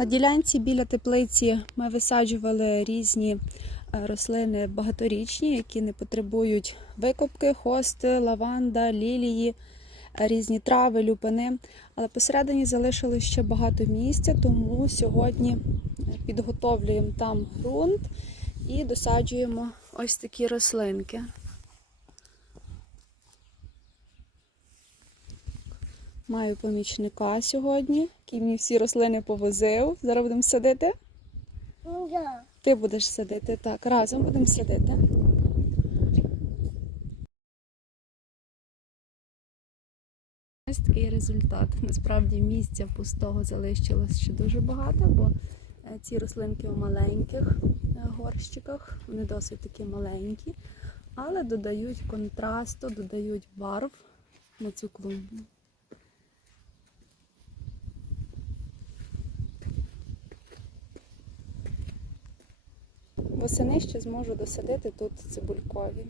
На ділянці біля теплиці ми висаджували різні е, рослини багаторічні, які не потребують викопки, хости, лаванда, лілії, е, різні трави, люпини. Але посередині залишилось ще багато місця, тому сьогодні підготовлюємо там ґрунт і досаджуємо ось такі рослинки. Маю помічника сьогодні, який мені всі рослини повозив. Зараз будемо садити. Да. Ти будеш садити. Так, разом будемо садити. Ось такий результат. Насправді місця пустого залишилось ще дуже багато, бо е, ці рослинки у маленьких е, горщиках, вони досить такі маленькі, але додають контрасту, додають барв на цю клумбу. Восени ще зможу досадити тут цибулькові.